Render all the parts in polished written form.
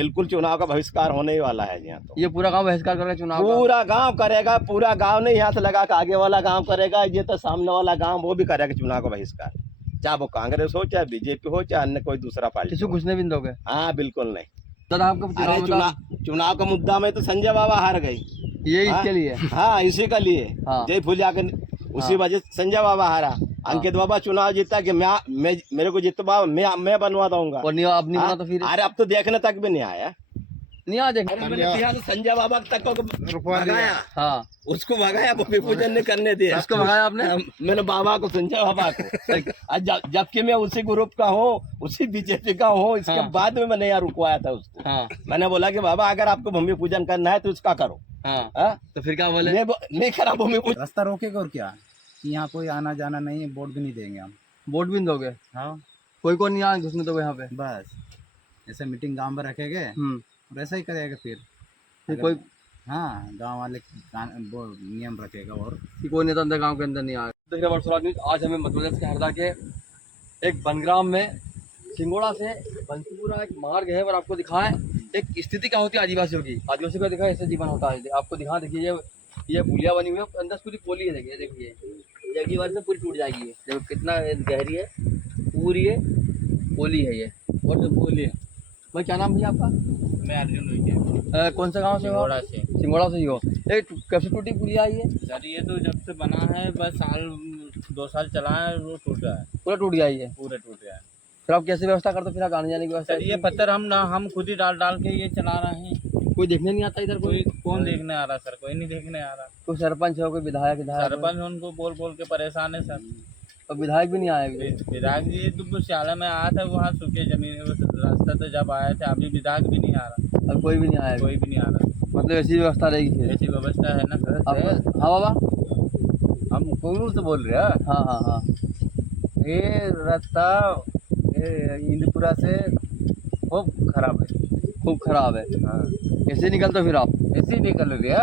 बिल्कुल चुनाव का बहिष्कार होने ही वाला है यहाँ तो। ये पूरा गांव बहिष्कार कर रहा है चुनाव का? पूरा गांव करेगा, पूरा गांव नहीं यहाँ से लगा के आगे वाला गांव करेगा, ये तो सामने वाला गांव वो भी करेगा चुनाव का बहिष्कार, चाहे वो कांग्रेस हो, चाहे बीजेपी हो, चाहे अन्य कोई दूसरा पार्टी किसी हो। घुसने भी नहीं दोगे? हाँ बिल्कुल नहीं। सर आपको अरे चुनाव का मुद्दा में तो संजय बाबा हार गई, ये हाँ? इसके लिए? हाँ इसी के लिए, हाँ। जय फुलिया के उसी वजह से संजय बाबा हारा। अंकित बाबा चुनाव जीता कि मैं मेरे को जितवा मैं बनवा दूंगा, और नहीं अब नहीं बना तो फिर? अरे अब तो देखने तक भी नहीं आया, नहीं आ देख। अरे मैंने बिहार से संजय बाबा तक को भगाया, हाँ उसको भगाया, भूमि पूजन नहीं करने दिया। उसको भगाया आपने? मैंने बाबा को, संजय बाबा को, जबकि मैं उसी ग्रुप का हूँ, उसी बीजेपी का हूँ, इसके हाँ। बाद में मैंने यहाँ रुकवाया था उसको। हाँ मैंने बोला कि बाबा अगर आपको भूमि पूजन करना है तो इसका करो। हाँ तो फिर क्या बोले? नहीं करा भूमि पूजन। रास्ता रोकेगा और क्या, कि यहाँ कोई आना जाना नहीं है, वोट भी नहीं देंगे हम। वोट भी नहीं दोगे? हाँ कोई को नहीं आ घुसने दोगे यहाँ पे? बस ऐसे मीटिंग गांव में रखेंगे, वैसा ही करेगा फिर कोई? हाँ गांव वाले वो नियम रखेगा और कि कोई नेता अंदर गांव के अंदर नहीं आएगा। देख रहे वर्षराज न्यूज, आज हमें मध्य प्रदेश के हरदा के एक बनग्राम में सिंगोड़ा से बंसीपुरा एक मार्ग है और आपको दिखाएं एक स्थिति क्या होती है आदिवासियों की। आदिवासियों का देखा ऐसे जीवन होता है। आपको दिखा, देखिए ये पुलिया बनी हुई है, अंदर पूरी पोली है, देखिए जगह बार से पूरी टूट जाएगी। ये देखो कितना गहरी है, पूरी ये पोली है ये, और जो पोली है। भाई क्या नाम भैया आपका? मैं अर्जुन हुई कौन सा गाँव से हो? से। सिंगोड़ा से ही हो। एक कब से टूटी पुलिया है ये? सर ये तो जब से बना है बस साल 2 साल चला है, वो टूटा है, पूरा टूट गया ये? पूरा टूट गया है। फिर आप कैसे व्यवस्था करते हो? फिर आप आने जाने की व्यवस्था? सर ये पत्थर हम खुद ही डाल के ये चला रहे हैं। कोई देखने नहीं आता इधर? कोई कौन देखने आ रहा सर? कोई नहीं देखने आ रहा। कोई सरपंच हो, कोई विधायक? सरपंच उनको बोल बोल के परेशान है सर। और विधायक भी नहीं आए? विधायक जी तो श्याला में आया था, वहाँ सूखे जमीन रास्ता तो जब आए थे, अभी विधायक भी नहीं आ रहा। अब कोई भी नहीं आया? कोई भी नहीं आ रहा। मतलब ऐसी व्यवस्था रहेगी फिर? ऐसी व्यवस्था है ना सर। हाँ बाबा, हम कोनूर से बोल रहे हैं। हाँ हाँ हाँ। ये रास्ता इंदपुरा से खूब खराब है। खूब खराब है? हाँ कैसे निकलते हो फिर आप? ऐसे ही निकल गया,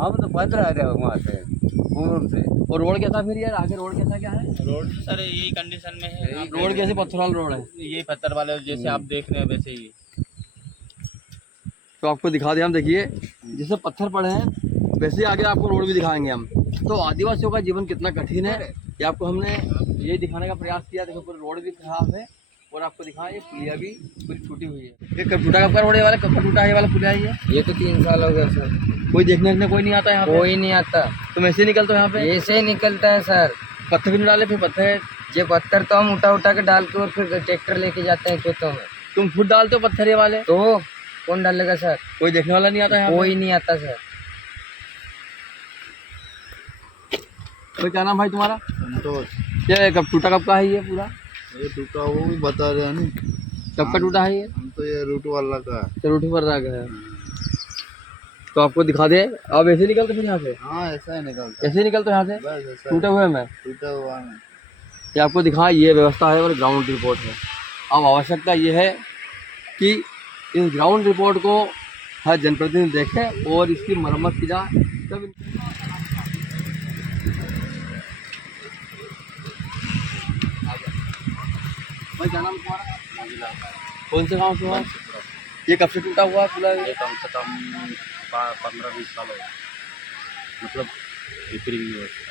हम तो बंद रह गए वहाँ से पूर्व से। और रोड कैसा फिर यार, आगे रोड कैसा क्या है? रोड तो सर यही कंडीशन में है। रोड कैसे पत्थर वाला रोड है? ये पत्थर वाले जैसे आप देख रहे हैं वैसे ही। तो आपको दिखा दें हम, देखिए जैसे पत्थर पड़े हैं वैसे ही आगे आपको रोड भी दिखाएंगे हम। तो आदिवासियों का जीवन कितना कठिन है ये आपको हमने ये दिखाने का प्रयास किया। देखो पूरा रोड भी खराब है और आपको दिखाएं ये पुलिया भी पूरी टूटी हुई है। ये कब टूटा, कब रोड वाला कब टूटा है ये वाला पुलिया? ये तो 3 साल हो गए सर। कोई देखने कोई नहीं आता यहाँ पे? कोई नहीं आता। तुम ऐसे निकलते हो यहाँ पे? ऐसे ही निकलता है सर। पत्थर भी नहीं डाले? फिर पत्थर, ये पत्थर तो हम उठा के डाल के और फिर ट्रैक्टर लेके जाते हैं खेतों में। तुम खुद डालते हो पत्थर ये वाले? तो कौन डालेगा सर? कोई देखने वाला नहीं आता यहाँ? कोई नहीं आता सर। तो क्या नाम भाई तुम्हारा? संतोष। ये कब टूटा, कब का है ये पूरा? ये टूटा वो भी बता रहे हैं नहीं, कब का टूटा है ये? हम तो ये रूट वाला का। चलो पर रह गया है। तो आपको दिखा दे, आप ऐसे निकलते फिर यहाँ से? हाँ ऐसा ही निकलता ऐसे निकलते यहाँ से है, बस ऐसा टूटे हुए में? टूटा हुआ है। ये आपको दिखा, ये व्यवस्था है और ग्राउंड रिपोर्ट है। अब आवश्यकता ये है कि इस ग्राउंड रिपोर्ट को हर जनप्रतिनिधि देखे और इसकी मरम्मत की जाए। तब भाई क्या नाम तुम्हारा? कौन से गांव से हुआ? ये कब से टूटा हुआ है पूरा? ये कम से कम 15-20 साल हो गए, मतलब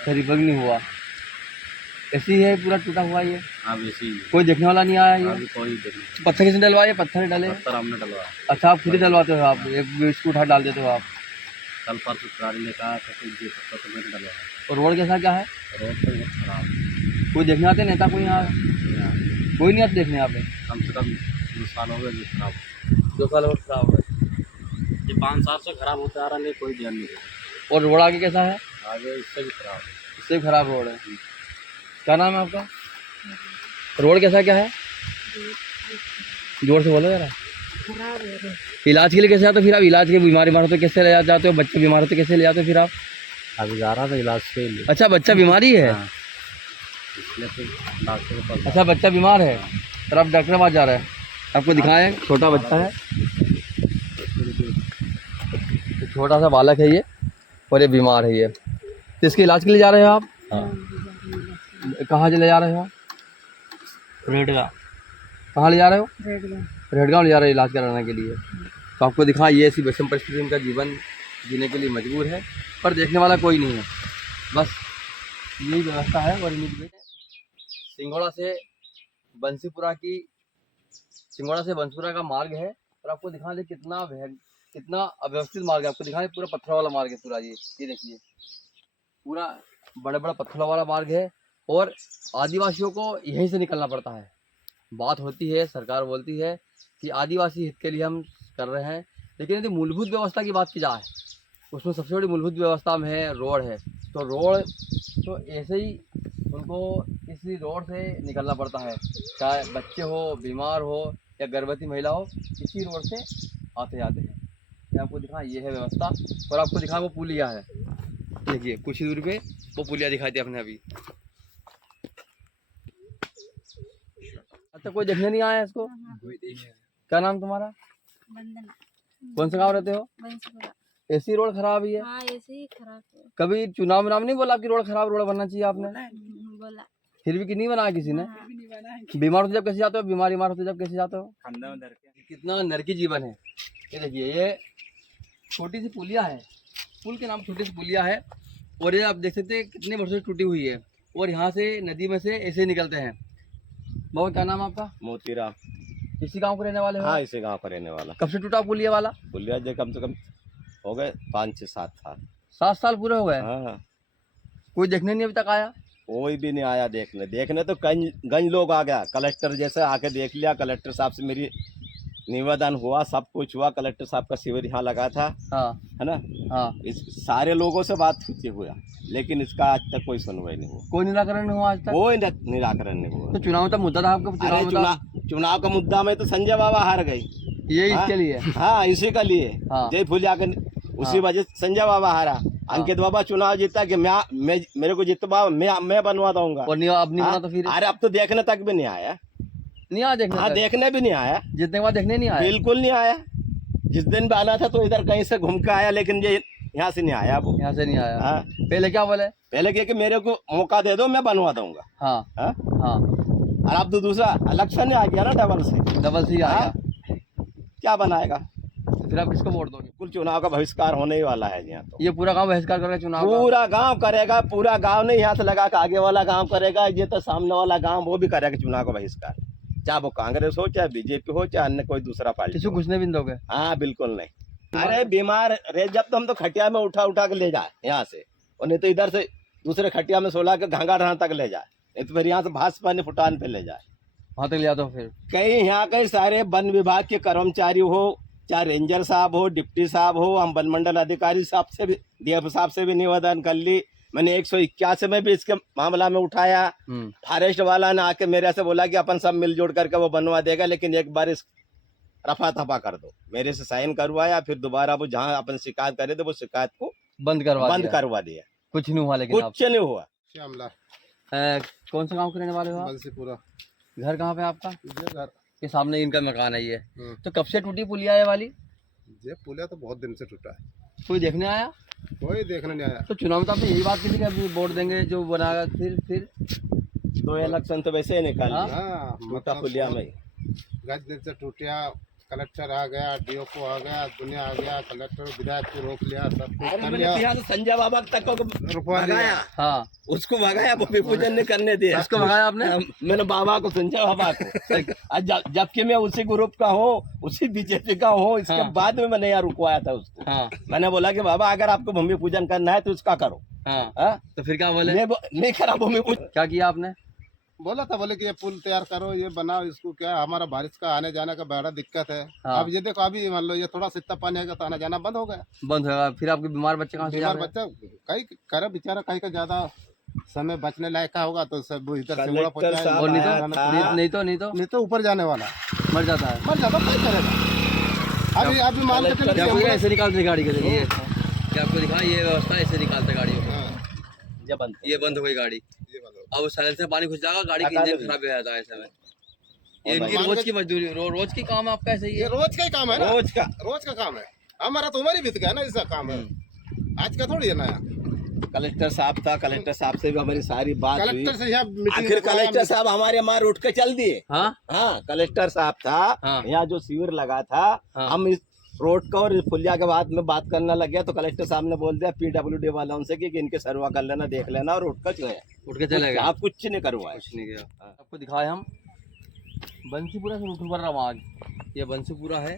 करीब नहीं हुआ। ऐसे ही है पूरा टूटा हुआ ये? हाँ वैसे ही। कोई देखने वाला नहीं आया ये? अभी कोई देखने। पत्थर किसने डलवाए? पत्थर डले? पत्थर हमने डलवाया। अच्छा आप खुद ही डलवाते हो? आप एक बिस्कुट उठा डाल देते हो आप? कल परसों गाड़ी लेकर आया था तो ये पत्थर तो मैंने डलवाया। और रोड कैसा क्या है? रोड तो बहुत खराब। कोई देखने आते नेता? कोई यहाँ कोई नहीं आते देखने यहाँ पे? कम से कम 2 साल हो गए ये खराब। 2 साल और खराब है। ये 5 साल से खराब होता आ रहा है, कोई ध्यान नहीं देता। और रोड आगे कैसा है? आगे इससे भी खराब। इससे खराब रोड है। क्या नाम है आपका? रोड कैसा क्या है? जोर से बोलो जरा। खराब है। इलाज के लिए कैसे आते हो फिर आप? इलाज के बीमार हो तो कैसे ले जाते हो? बच्चे बीमार होते कैसे ले जाते हो फिर आप? अभी जा रहा था इलाज के लिए। अच्छा बच्चा बीमारी है? हाँ। इसलिए फिर डॉक्टर के पास। अच्छा बच्चा बीमार है फिर आप डॉक्टर के पास जा रहे हैं। आपको दिखाएं, छोटा बच्चा है, तो छोटा सा बालक है ये और ये बीमार है ये। तो इसके इलाज के लिए जा रहे हो आप? हाँ। कहाँ ले जा रहे हो? रेड का। कहाँ ले जा रहे हो? रेड का। रेडगांव ले जा रहे हैं इलाज कराने के लिए। तो आपको दिखा ये ऐसी विषम परिस्थिति में का जीवन जीने के लिए मजबूर है, पर देखने वाला कोई नहीं है। बस यही व्यवस्था है। और सिंघोड़ा से बंसीपुरा का मार्ग है, और आपको दिखा दे कितना अव्यवस्थित मार्ग है। आपको दिखा दे पूरा पत्थरों वाला मार्ग है पूरा। ये देखिए पूरा बड़ा बड़ा पत्थरों वाला मार्ग है, और आदिवासियों को यहीं से निकलना पड़ता है। बात होती है, सरकार बोलती है कि आदिवासी हित के लिए हम कर रहे हैं, लेकिन यदि मूलभूत व्यवस्था की बात की जाए, उसमें सबसे बड़ी मूलभूत व्यवस्था में है रोड है। तो रोड तो ऐसे ही उनको इसी रोड से निकलना पड़ता है, चाहे बच्चे हो, बीमार हो या गर्भवती महिला हो, इसी रोड से आते जाते हैं। मैं आपको दिखा ये है व्यवस्था, और आपको दिखा वो पुलिया है। देखिए कुछ ही दूर पे वो पुलिया दिखाई दी आपने अभी। अच्छा कोई देखने नहीं आया इसको? क्या नाम तुम्हारा? वंदना। कौन सा गाँव रहते हो? बंसीपुरा। ऐसी रोड खराब ही है। हाँ ऐसे ही खराब है। कभी चुनाव में नहीं बोला आपकी रोड खराब, रोड बनना चाहिए आपने? बोला फिर भी कि नहीं बनाया किसी ने? हाँ। बीमार होते जब कैसे जाते हो? बीमार होते जब कैसे जाते हो? कितना नरकी जीवन है। ये देखिए ये छोटी सी पुलिया है, पुल के नाम छोटी सी पुलिया है, और ये आप देख सकते हैं कितने वर्षों से टूटी हुई है, और यहाँ से नदी में से ऐसे निकलते हैं। बाबा क्या नाम है आपका? मोतीराम। इसी गांव के रहने वाले हो? हाँ, इसी गांव का रहने वाला। कब से टूटा पुलिया वाला? पुलिया जो कम से कम हो गए 5 से 7 साल। 7 साल पूरे हो गए? हाँ, कोई देखने नहीं अभी तक आया? कोई भी नहीं आया देखने तो गंज लोग आ गया। कलेक्टर जैसे आके देख लिया, कलेक्टर साहब से मेरी निवेदन हुआ, सब कुछ हुआ। कलेक्टर साहब का शिविर यहाँ लगा था, हाँ है ना। हाँ। इस सारे लोगों से बात हुआ, लेकिन इसका आज तक कोई सुनवाई नहीं हुआ, कोई निराकरण नहीं हुआ आज तक? कोई निराकरण नहीं हुआ। तो चुनाव का मुद्दा था आपका? अरे चुनाव का मुद्दा में तो संजय बाबा हार गई। ये हाँ? इसके लिए? हाँ, इसी का लिए। हाँ। जय फुलिया के उसी वजह से संजय बाबा हारा। अंकित बाबा चुनाव जीता कि मैं मेरे को जितवा मैं बनवा दूंगा, और नहीं अब नहीं बना हाँ? तो फिर? अरे अब तो देखने तक भी नहीं आया। नहीं आया देखने हाँ, तक? देखने भी नहीं आया। जितने के बाद देखने नहीं आया? बिल्कुल नहीं आया। जिस दिन भी आना था तो इधर कहीं से घूम के आया, लेकिन ये यहाँ से नहीं आया। वो यहाँ से नहीं आया। हाँ। पहले क्या बोले? पहले कहे कि मेरे को मौका दे दो, मैं बनवा दूंगा। हाँ हाँ? हाँ। और अब तो दूसरा इलेक्शन आ गया ना, डबल से आ हाँ? गया। क्या बनाएगा? तो फिर आप किसको वोट दोगे? कुल चुनाव का बहिष्कार होने ही वाला है यहाँ तो। ये पूरा गांव बहिष्कार करेगा चुनाव का? पूरा गांव करेगा, पूरा गांव नहीं यहाँ से लगा के आगे वाला गांव करेगा, ये तो सामने वाला गांव वो भी करेगा चुनाव का बहिष्कार, चाहे वो कांग्रेस हो, चाहे बीजेपी हो, चाहे अन्य कोई दूसरा पार्टी किसी हो। को घुसने भी नहीं दोगे? हाँ बिल्कुल नहीं। अरे बीमार रह जब तो हम तो खटिया में उठा के ले जाए यहाँ से, और नहीं तो इधर से दूसरे खटिया में सोला के घाघा तक ले जाए, नहीं तो फिर यहाँ से भाजपा ने फुटान पे ले जाए, वहाँ तक ले जाते हो फिर? कहीं यहाँ कई सारे वन विभाग के कर्मचारी हो, चाहे रेंजर साहब हो, डिप्टी साहब हो, हम वन मंडल अधिकारी साहब से भी, डीएफ साहब से भी निवेदन कर ली। मैंने 181 में भी इसके मामला में उठाया। फॉरेस्ट वाला ने आके मेरे से बोला कि अपन सब मिलजुल करके वो बनवा देगा, लेकिन एक बार इस रफा थफा कर दो। मेरे से साइन करवाया, फिर दोबारा वो जहाँ अपन शिकायत करे थे वो शिकायत को बंद करवा दिया। कुछ नहीं हुआ? लेकिन कुछ नहीं हुआ। श्यामला। कौन सा गाँव के रहने वाले हो आप? बंसीपुरा। घर कहाँ पे आपका? घर के सामने इनका मकान है ये। तो कब से टूटी पुलिया ये वाली? ये पुलिया तो बहुत दिन से टूटा है, कोई देखने आया? कोई देखने नहीं आया। तो चुनाव में तो आपने यही बात की थी कि अभी वोट देंगे जो बनाएगा। फिर 2 इलेक्शन तो वैसे ही निकाल हाँ? लिया, हाँ, टूटा पुलिया में। गज दिन से टूटिया। कलेक्टर आ गया, डीओपो आ गया, दुनिया आ गया, कलेक्टर विधायक को रोक लिया, सब कुछ अरे कर मैंने लिया, यहाँ से संजय बाबा तक को रुकवा लिया। भगाया, हाँ उसको भगाया, भूमि पूजन नहीं करने दिया। किसको भगाया आपने? मैंने बाबा को, संजय बाबा को। जबकि मैं उसी ग्रुप का हूँ, उसी बीजेपी का हूँ, इसके हाँ। बाद में मैंने यहाँ रुकवाया था उसको। हाँ मैंने बोला कि बाबा अगर आपको भूमि पूजन करना है तो इसका करो। हाँ। हाँ? तो फिर क्या बोले? नहीं करा भूमि पूजन। क्या किया आपने? बोला था, बोले कि ये पुल तैयार करो, ये बनाओ, इसको क्या है, हमारा बारिश का आने जाने का बड़ा दिक्कत है। हाँ। अब ये देखो, अभी मान लो ये थोड़ा सा इतना पानी आएगा तो आना जाना बंद हो गया। बंद होगा। फिर आपके बीमार बच्चे कहाँ से जा बीमार रहे हैं? बच्चा कहीं करे बेचारा, कहीं का ज्यादा समय बचने लायक का होगा तो सब इधर से कलेक्टर उड़ा पहुंचाए। साहब और आया था। नहीं तो ऊपर जाने वाला, मर जाता है। मर जाता, क्या करेगा। अभी मान के चलो क्या कि आपको हम- ऐसे निकालते गाड़ी के लिए? क्या आपको दिखा ये व्यवस्था ऐसे निकालते गाड़ी को? हाँ, ये बंद हो गई गाड़ी। ये वाला। अब साइलेंसर से पानी घुस जाएगा, गाड़ी की हटा इंजन दो। खराब हो जाता है ऐसे में। ये और इनकी मान रोज के- की मजदूरी, रोज की काम आपका ऐसे ही ये है? रोज का ही काम है ना, रोज का। रोज का काम है। हमारा तो उम्र ही बीत गया ना, इसका काम है, आज का थोड़ी है नया। कलेक्टर साहब था, कलेक्टर साहब से भी हमारी सारी बात हुई। कलेक्टर से यहाँ मीटिंग आखिर कलेक्टर साहब हमारे मार उठ के चल दिए। हाँ हाँ, कलेक्टर साहब था, हाँ। यहाँ जो शिविर लगा था, हाँ। हम इस रोड का और इस पुलिया के बाद में बात करने लगे तो कलेक्टर साहब ने बोल दिया PWD वालों से कि इनके सर्वा कर लेना, देख लेना, और उठ कर गए। उठ के चले गए, आप कुछ नहीं करवाए। कुछ नहीं गया। आपको दिखाए हम बंसीपुरा से रूठपुरा रवाग, ये बंसीपुरा है।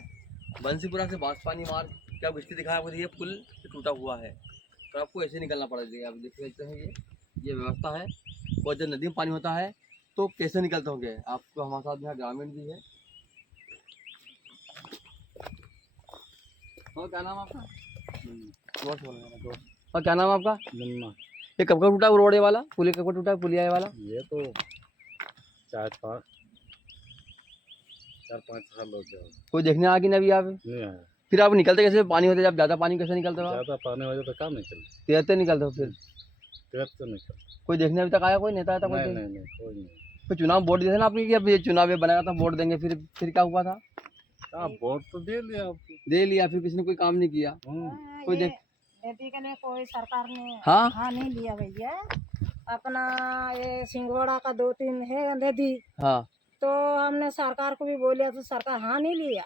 बंसीपुरा से बांसपानी मार्ग क्या स्थिति दिखाया आपको, ये पुल टूटा हुआ है तो आपको ऐसे निकलना पड़ेगा। आप देख सकते हैं ये व्यवस्था है। और जब नदी में पानी होता है तो कैसे निकलते होंगे, आपको हमारे साथ यहाँ ग्रामीण भी है। और क्या नाम आपका? और क्या नाम आपका? ये कब का टूटा वो रोड वाला पुल, कब का टूटा पुलिया वाला? ये तो 4-5 साल हो गया। कोई देखने आ गई ना अभी आप? नहीं आया। फिर आप निकलते कैसे पानी होते, जब ज़्यादा पानी कैसे निकलते हो आप? ज़्यादा पानी हो जाए तो काम निकल तैरते निकलते हो फिर? तो निकल। कोई देखने अभी तक आया, कोई नेता आया था? कोई नहीं देख- नहीं नहीं कोई नहीं। तो चुनाव वोट दिए थे ना आपने कि अब ये चुनाव बनाया था वोट देंगे, फिर क्या हुआ था? हाँ वोट तो दे लिया आपको। दे लिया, फिर किसी ने कोई काम नहीं किया। कोई देख खेती के लिए कोई सरकार ने हाँ हाँ नहीं लिया भैया। अपना ये सिंगोड़ा का 2-3 है नदी, हाँ तो हमने सरकार को भी बोलिया तो सरकार हाँ नहीं लिया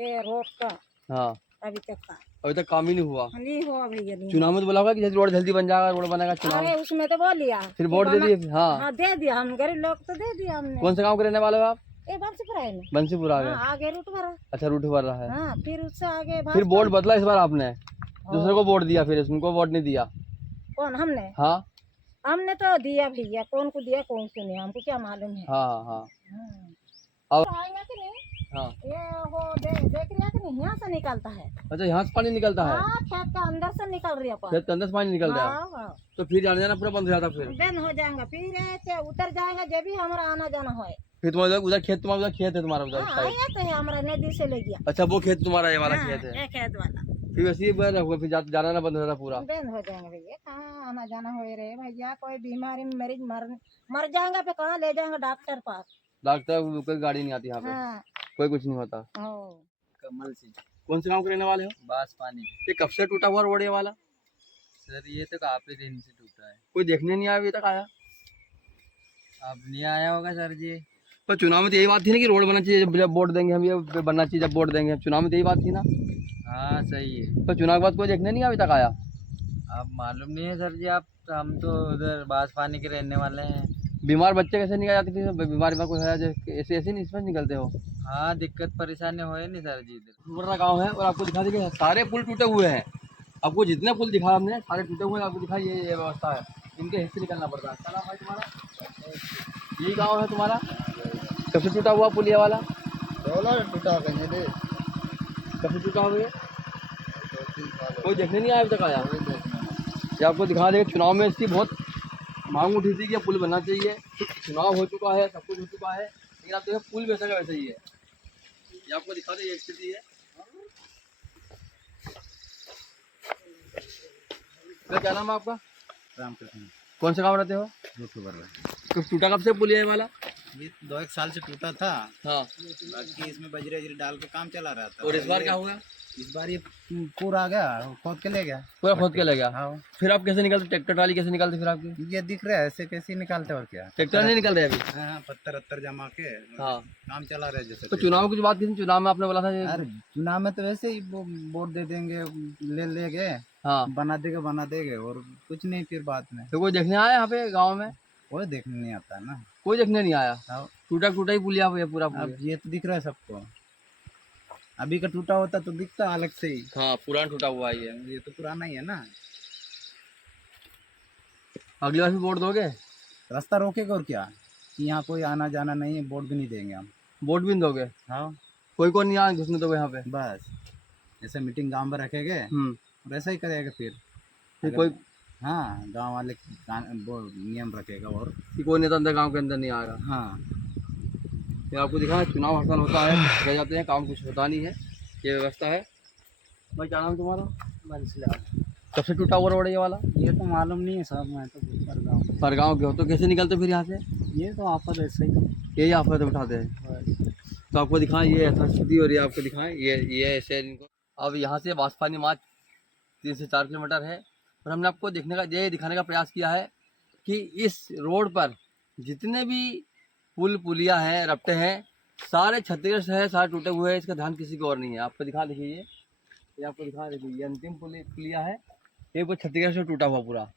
ये रोड का हाँ, अभी तक का अभी तक काम ही नहीं हुआ। नहीं हुआ भैया, नहीं चुनाव में तो बोला होगा कि जैसे रोड जल्दी बन जाएगा, रोड बनेगा। हुआ। चुनाव अरे उसमें तो बोल लिया फिर कि वोट दे बना- दिए। हाँ, हाँ दे दिया, हम गरीब लोग तो दे दिया हमने। कौन से गाँव के रहने वाले हो आप? ये बंसीपुरा है ना, बंसीपुरा आ गए। हाँ, आगे रूट भरा। अच्छा, रूट भर रहा है। हाँ फिर उससे आगे फिर भाजपा- वोट बदला इस बार आपने, दूसरे को वोट दिया, फिर उनको वोट नहीं दिया। कौन? हमने हाँ हमने तो दिया भैया, कौन को दिया कौन को नहीं हमको क्या मालूम है। हाँ हाँ हाँ। और- तो आएगा कि नहीं हाँ। ये वो देख रहा कि नहीं, यहाँ से निकलता है। अच्छा, यहाँ से पानी निकलता है? हाँ खेत के अंदर से निकल रही है पानी। खेत के अंदर से पानी निकल रहा है, हाँ, हाँ। तो फिर जाना जाना पूरा बंद हो जाता फिर? बंद हो जाएगा, फिर ऐसे उतर जाएगा जब भी हमारा आना जाना हो। फिर तुम्हारा उधर खेत, तुम्हारा उधर खेत है तुम्हारा उधर हाँ साइड? ये तो है हमारा, नदी से ले गया। अच्छा, वो खेत तुम्हारा ये वाला हाँ, खेत है। ये खेत वाला फिर वैसे ही बंद हुआ, फिर जाना ना बंद हो जाता पूरा? बंद हो जाएंगे भैया, कहाँ आना जाना हो रहे भैया। कोई बीमारी में मरीज मर जाएगा फिर कहाँ ले जाएंगे डॉक्टर पास? डॉक्टर कोई गाड़ी नहीं आती यहाँ पे? हाँ कोई कुछ नहीं होता। हो। कमल सिंह। कौन से गाँव के रहने वाले हो? बांसपानी। ये कब से टूटा हुआ रोड ये वाला? सर ये तो काफी दिन से टूटा है। कोई देखने नहीं आया अभी तक आया? अब नहीं आया होगा सर जी। पर चुनाव में तो यही बात थी ना कि रोड बनना चाहिए, जब वोट देंगे हम, ये बनना चाहिए जब वोट देंगे। चुनाव में तो यही बात थी ना? हाँ सही है। तो चुनाव के बाद कोई देखने नहीं अभी तक आया? अब मालूम नहीं है सर जी, आप हम तो उधर बांसपानी के रहने वाले हैं। बीमार बच्चे कैसे निकल जाते फिर? बीमारी में कोई है जो ऐसे ऐसे नहीं इसमें निकलते हो? हाँ दिक्कत परेशानी हो नहीं सर जी इधर। बड़ा गाँव है और आपको दिखा देंगे सारे पुल टूटे हुए हैं। आपको जितने पुल दिखा हमने सारे टूटे हुए हैं, आपको दिखा ये व्यवस्था है, इनके हिस्से निकलना पड़ता है। क्या नाम है तुम्हारा? यही गाँव है तुम्हारा? कब से टूटा हुआ पुल ये वाला? टूटा गए कब से टूटा हुआ है? कोई देखने नहीं आया अभी तक आया? ये आपको दिखा देंगे। चुनाव में इसकी बहुत मांग उठी थी कि पुल बनना चाहिए। चुनाव हो चुका है, सब कुछ हो चुका है, लेकिन आप देखिए पुल वैसा का वैसा ही है। ये आपको दिखा दें, ये स्थिति है। क्या नाम है आपका? रामकृष्ण। कौन सा गाँव रहते हो? तो टूटा कब से पुल ये वाला? ये 2-1 साल से टूटा था। हाँ। बाकी इसमें बजरे वजरे डाल के काम चला रहा था। और इस बार क्या हुआ? इस बार ये पूरा आ गया, खोद के ले गया। पूरा खोद के ले गया। हाँ फिर आप कैसे निकलते? ट्रैक्टर ट्राली कैसे निकलते फिर आपकी? ये दिख रहा है, ऐसे कैसे निकालते और क्या। ट्रैक्टर नहीं निकल रहे अभी? हाँ पत्थर वत्थर जमा के हाँ। काम चला रहे जैसे। तो चुनाव की जो बात की थी, चुनाव में आपने बोला था अरे चुनाव में तो वैसे ही वो वोट दे देंगे, ले गए, हाँ, बना देंगे और कुछ नहीं फिर बाद में। तो कोई देखने आया यहाँ पे गाँव में? कोई देखने नहीं आता ना। कोई देखने नहीं आया। हाँ। टूटा टूटा ही पुलिया हुआ है पूरा अब पुलिया। ये तो दिख रहा है सबको। अभी का टूटा होता तो दिखता अलग से ही। हाँ, पुराना टूटा हुआ है ये। ये तो पुराना ही है ना। अगली बार भी वोट दोगे? रास्ता रोकेगा और क्या, कि यहाँ कोई आना जाना नहीं है, वोट भी नहीं देंगे हम। वोट भी नहीं दोगे? हाँ कोई कौन नहीं आया घुसने दोगे यहाँ पे? बस ऐसे मीटिंग गांव में रखेंगे, वैसा ही करेगा फिर फिर कोई हाँ गांव वाले वो नियम रखेगा। और कि कोई नेता अंदर गाँव के अंदर नहीं आ रहा। हाँ ये आपको दिखा, चुनाव हर साल होता है, रह जाते हैं, काम कुछ होता नहीं है, ये व्यवस्था है। भाई क्या नाम तुम्हारा? बंसीलाल। कब से टूटा हुआ रोड है ये वाला? ये तो मालूम नहीं है साहब, मैं तो परगाँव। पर गाँव के हो तो कैसे निकलते फिर यहाँ से? ये तो आफत ऐसे ही। यही आफत उठाते हैं। तो आपको दिखाएं ये ऐसा स्थिति, और ये आपको दिखाएं ये ऐसे इनको। अब यहाँ से बांसपानी मार्ग 3 से 4 किलोमीटर है, और हमने आपको ये दिखाने का प्रयास किया है कि इस रोड पर जितने भी पुल पुलिया हैं, रपटे हैं, सारे छत्तीसगढ़ से है, सारे टूटे हुए हैं। इसका ध्यान किसी को और नहीं है। आपको दिखा देखिए, ये आपको दिखा देखिए, ये अंतिम पुलिया है, ये पूरा छत्तीसगढ़ से टूटा हुआ पूरा।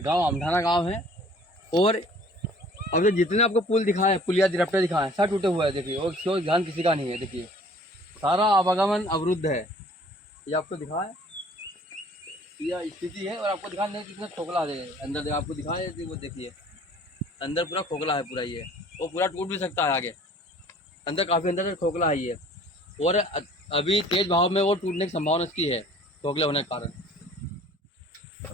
गांव अमठाना गांव है। और अब जो जितने आपको पुल दिखाए, पुलिया रपटे दिखाए, सब टूटे हुए हैं। देखिए, और क्यों ध्यान किसी का नहीं है। देखिए सारा आवागमन अवरुद्ध है। ये आपको दिखाए, यह स्थिति है। और आपको दिखा नहीं कितना खोखला है अंदर, आपको दिखाए वो देखिए अंदर पूरा खोखला है पूरा। ये वो पूरा टूट भी सकता है आगे, अंदर काफ़ी अंदर से खोखला है ये। और अभी तेज भाव में वो टूटने की संभावना इसकी है, खोखले होने के कारण।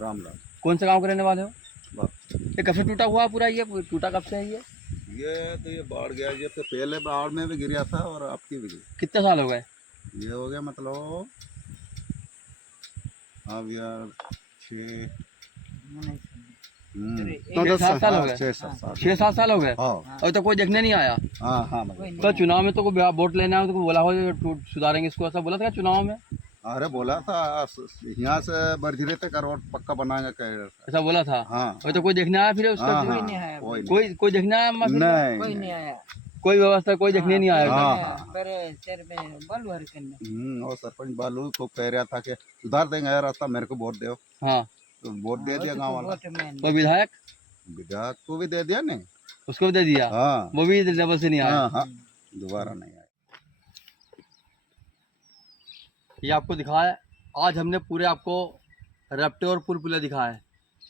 राम राम। कौन सा गांव के रहने वाले हो? बाप। ये कब से टूटा हुआ है पूरा? ये टूटा कब से है ये तो ये बाढ़ गया, ये तो पहले बाढ़ में भी गिरा था और आपकी भी गिरी। कितने साल हो गए? ये हो गया मतलब अब यार 7 साल हो गए। 6-7 साल हो गए। हाँ अभी तो कोई देखने नहीं आया। हाँ हाँ मतलब। तो चुनाव में तो कोई वोट लेने आया तो कोई बोला हो सुधारेंगे इसको, ऐसा बोला था चुनाव में? अरे बोला था यहाँ से बरझिरे तक रोड पक्का बनाएगा कह रहा था। ऐसा बोला था। हाँ अभी तो कोई देखने आया फिर उसका? हाँ, कोई हाँ, नहीं आया, कोई देखने आया? कोई नहीं आया, कोई व्यवस्था कोई देखने नहीं आया। हाँ पर सिर में बल भर करने। और सरपंच बालू को कह रहा था कि सुधार देंगे यार रास्ता, मेरे को वोट दो। हाँ, तो वोट दे दिया गाँव वाला। वोट में कोई विधायक विधायक को भी दे दिया नहीं। उसको भी दे दिया, हाँ वो भी लेवल से नहीं आया। हाँ हाँ दोबारा नहीं आया। ये आपको दिखाया, आज हमने पूरे आपको रपटे और पुल पुलिया दिखाए।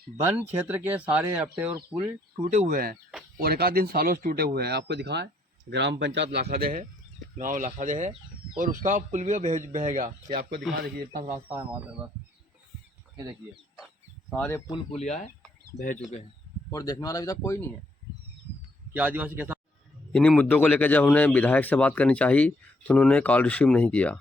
वन क्षेत्र के सारे रपटे और पुल टूटे हुए हैं और एक आध दिन सालों से टूटे हुए हैं। आपको दिखाएं, ग्राम पंचायत लाखादे है, गांव लाखादे है और उसका पुल भी बहेगा। ये आपको दिखा, देखिए इतना रास्ता है वहाँ तक बस। ये देखिए सारे पुल पुलिया बह चुके हैं और देखने वाला अभी तक कोई नहीं है कि आदिवासी कैसा। इन्हीं मुद्दों को लेकर जब हमने विधायक से बात करनी चाहिए तो उन्होंने कॉल रिसीव नहीं किया।